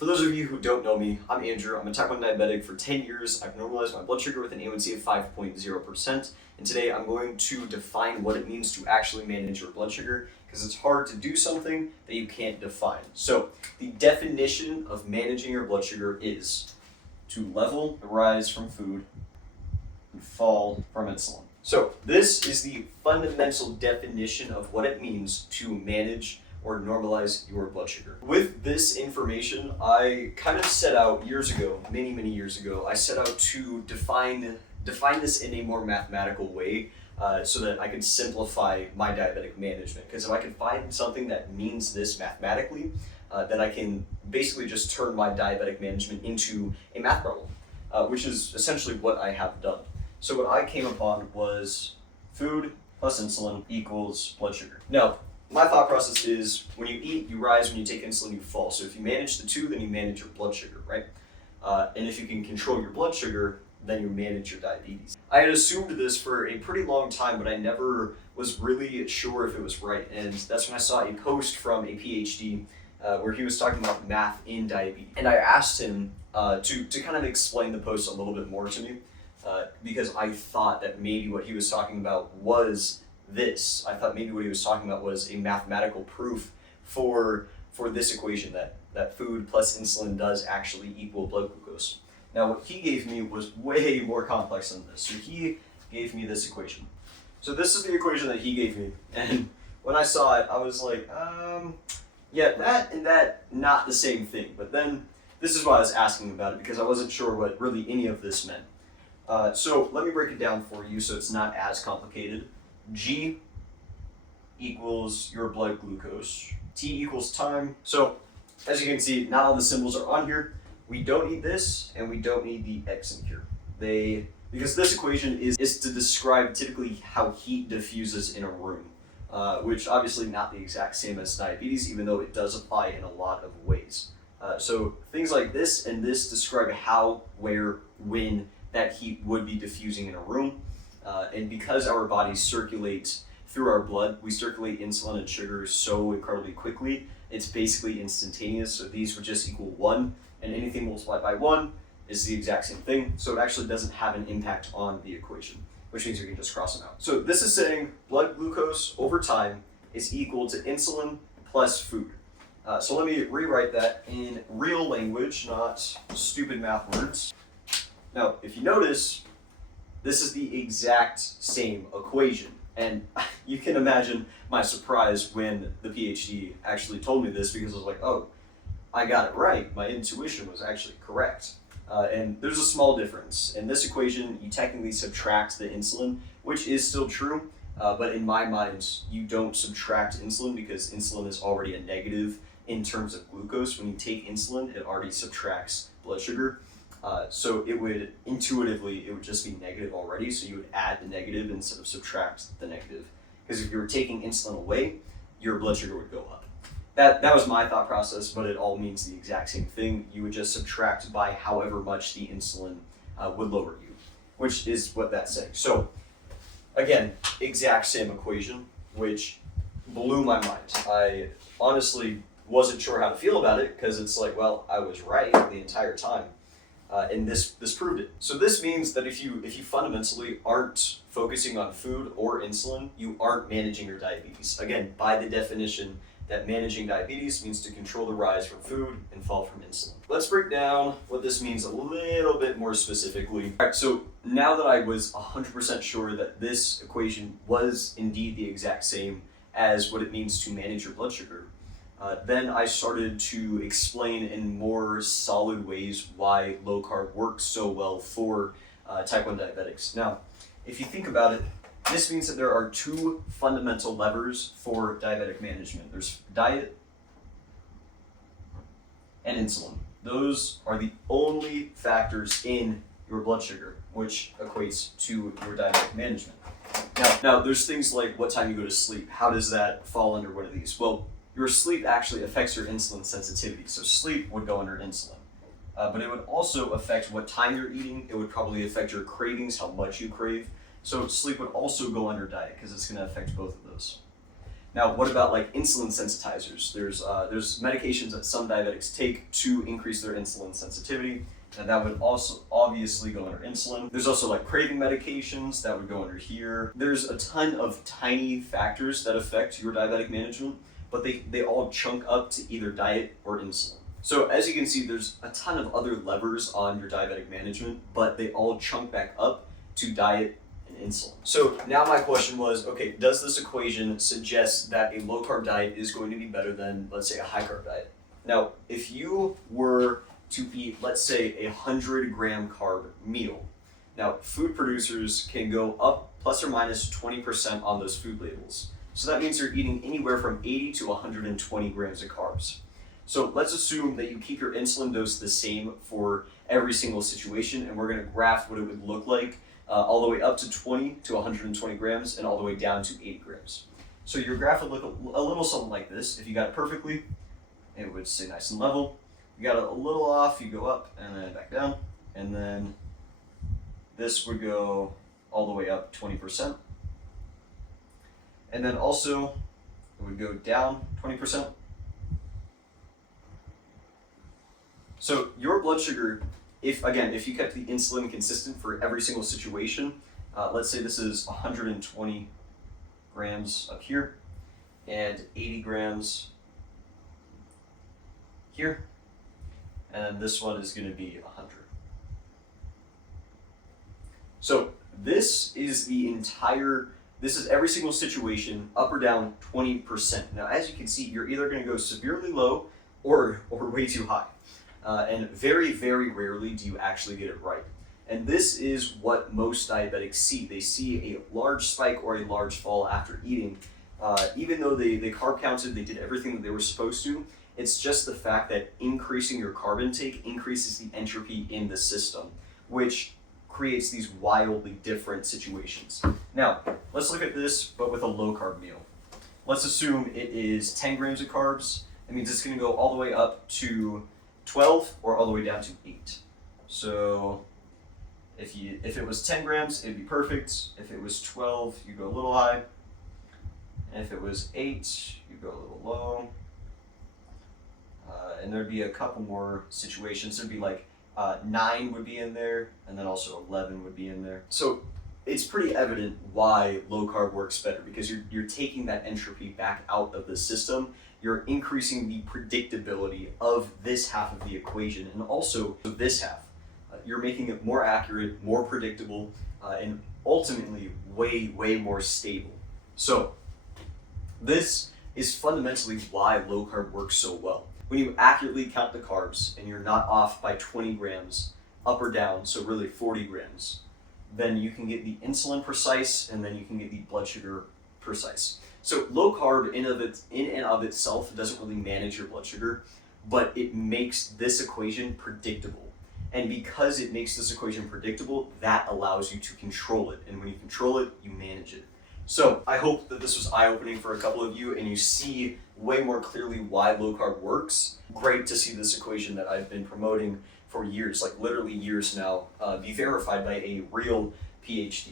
For those of you who don't know me, I'm Andrew. I'm a type 1 diabetic for 10 years. I've normalized my blood sugar with an A1C of 5.0%. And today I'm going to define what it means to actually manage your blood sugar, because it's hard to do something that you can't define. So the definition of managing your blood sugar is to level the rise from food and fall from insulin. So this is the fundamental definition of what it means to manage or normalize your blood sugar. With this information, I kind of set out years ago, many years ago, I set out to define this in a more mathematical way so that I could simplify my diabetic management. Because if I can find something that means this mathematically, then I can basically just turn my diabetic management into a math problem, which is essentially what I have done. So what I came upon was food plus insulin equals blood sugar. Now, my thought process is when you eat, you rise. When you take insulin, you fall. So if you manage the two, then you manage your blood sugar, right? And if you can control your blood sugar, then you manage your diabetes. I had assumed this for a pretty long time, but I never was really sure if it was right. And that's when I saw a post from a PhD where he was talking about math in diabetes. And I asked him to kind of explain the post a little bit more to me because I thought that maybe what he was talking about was this. I thought maybe what he was talking about was a mathematical proof for this equation that food plus insulin does actually equal blood glucose. Now what he gave me was way more complex than this. So he gave me this equation. So this is the equation that he gave me, and when I saw it, I was like, yeah, that and that, not the same thing. But then this is why I was asking about it, because I wasn't sure what really any of this meant. So let me break it down for you so it's not as complicated. G equals your blood glucose. T equals time. So as you can see, not all the symbols are on here. We don't need this, and we don't need the X in here. Because this equation is to describe typically how heat diffuses in a room, which obviously not the exact same as diabetes, even though it does apply in a lot of ways. So things like this and this describe how, where, when that heat would be diffusing in a room. And because our bodies circulate through our blood, we circulate insulin and sugar so incredibly quickly, it's basically instantaneous. So these would just equal 1, and anything multiplied by 1 is the exact same thing. So it actually doesn't have an impact on the equation, which means you can just cross them out. So this is saying blood glucose over time is equal to insulin plus food. So let me rewrite that in real language, not stupid math words. Now, if you notice, this is the exact same equation. And you can imagine my surprise when the PhD actually told me this, because I was like, oh, I got it right. My intuition was actually correct. And there's a small difference. In this equation, you technically subtract the insulin, which is still true. But in my mind, you don't subtract insulin because insulin is already a negative in terms of glucose. When you take insulin, it already subtracts blood sugar. So it would just be negative already. So you would add the negative instead of subtract the negative. Because if you were taking insulin away, your blood sugar would go up. That was my thought process, but it all means the exact same thing. You would just subtract by however much the insulin would lower you, which is what that's saying. So again, exact same equation, which blew my mind. I honestly wasn't sure how to feel about it, because it's like, well, I was right the entire time. And this proved it. So this means that if you fundamentally aren't focusing on food or insulin, you aren't managing your diabetes. Again, by the definition, that managing diabetes means to control the rise from food and fall from insulin. Let's break down what this means a little bit more specifically. All right, so now that I was 100% sure that this equation was indeed the exact same as what it means to manage your blood sugar, then I started to explain in more solid ways why low carb works so well for type 1 diabetics. Now, if you think about it, this means that there are two fundamental levers for diabetic management. There's diet and insulin. Those are the only factors in your blood sugar, which equates to your diabetic management. Now there's things like what time you go to sleep. How does that fall under one of these? Well, your sleep actually affects your insulin sensitivity. So sleep would go under insulin. But it would also affect what time you're eating. It would probably affect your cravings, how much you crave. So sleep would also go under diet because it's going to affect both of those. Now, what about like insulin sensitizers? There's medications that some diabetics take to increase their insulin sensitivity, and that would also obviously go under insulin. There's also like craving medications that would go under here. There's a ton of tiny factors that affect your diabetic management, but they all chunk up to either diet or insulin. So as you can see, there's a ton of other levers on your diabetic management, but they all chunk back up to diet and insulin. So now my question was, okay, does this equation suggest that a low carb diet is going to be better than, let's say, a high carb diet? Now, if you were to eat, let's say, 100-gram carb meal, now food producers can go up plus or minus 20% on those food labels. So that means you're eating anywhere from 80 to 120 grams of carbs. So let's assume that you keep your insulin dose the same for every single situation, and we're going to graph what it would look like all the way up to 20 to 120 grams and all the way down to 80 grams. So your graph would look a little something like this. If you got it perfectly, it would stay nice and level. You got it a little off, you go up and then back down, and then this would go all the way up 20%. And then also it would go down 20%. So your blood sugar, if you kept the insulin consistent for every single situation, let's say this is 120 grams up here and 80 grams here, and this one is going to be 100. So this is every single situation, up or down 20%. Now, as you can see, you're either going to go severely low or way too high. And very, very rarely do you actually get it right. And this is what most diabetics see. They see a large spike or a large fall after eating. Even though they carb counted, they did everything that they were supposed to, it's just the fact that increasing your carb intake increases the entropy in the system, which creates these wildly different situations. Now, let's look at this, but with a low carb meal. Let's assume it is 10 grams of carbs. That means it's going to go all the way up to 12 or all the way down to 8. So if it was 10 grams, it'd be perfect. If it was 12, you go a little high. And if it was 8, you go a little low. And there'd be a couple more situations. There'd be like 9 would be in there, and then also 11 would be in there. So it's pretty evident why low carb works better, because you're taking that entropy back out of the system. You're increasing the predictability of this half of the equation, and also this half. You're making it more accurate, more predictable, and ultimately way, way more stable. So this is fundamentally why low carb works so well. When you accurately count the carbs and you're not off by 20 grams up or down, so really 40 grams, then you can get the insulin precise, and then you can get the blood sugar precise. So low carb in and of itself doesn't really manage your blood sugar, but it makes this equation predictable. And because it makes this equation predictable, that allows you to control it. And when you control it, you manage it. So I hope that this was eye-opening for a couple of you, and you see way more clearly why low carb works. Great to see this equation that I've been promoting for years, like literally years now, be verified by a real PhD.